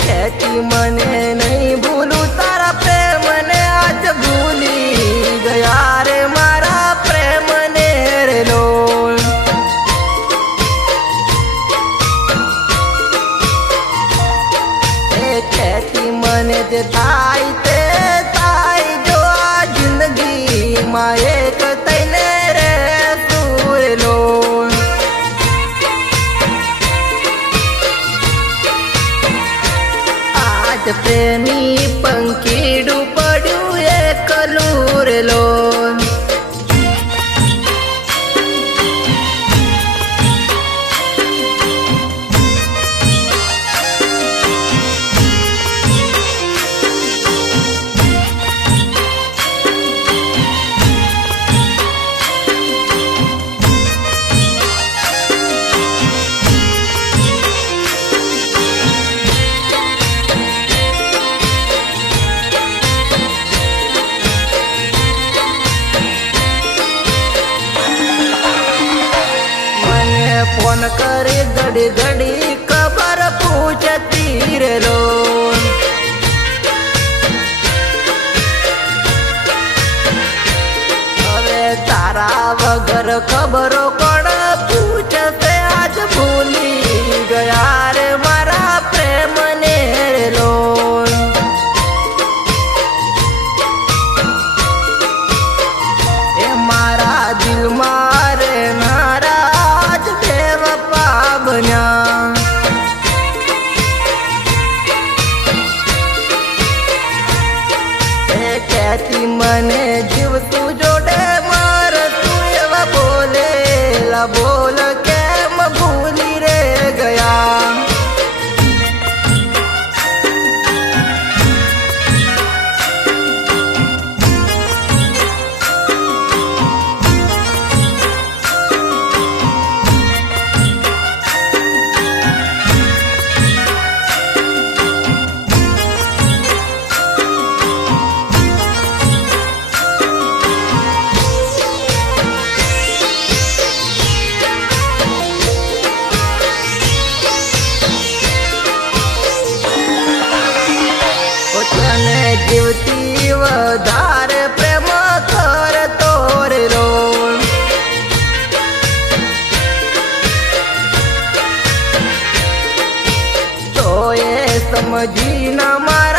कहती मने नहीं भूलू तारा प्रेम ने आज भूली गया रे मारा प्रेम ने रे लोल। कहती मने जे थाई ते ताई जो आ जिंदगी माँ एक तैने रे सूर लोल। आज प्रेमी पंखीडू पड्यू एकलू रे लोल। फोन करे घड़ी घड़ी खबर पूछती रे लोल। હવે તારા વગર ખબરો કોણ પૂછશે આજ ભૂલી ગયા રે મારા પ્રેમ ને રે લોલ। એ મારા દિલમાં રે નારાજ બેવફા બન્યા। એ કહેતી મને જીવ તું જોડે માર તું એવા બોલેલા બોલ કેમ ભૂલી રે ગયા। જીવતી વધારે પ્રેમ કરતો રે લોલ। તો એ સમજી ના મારે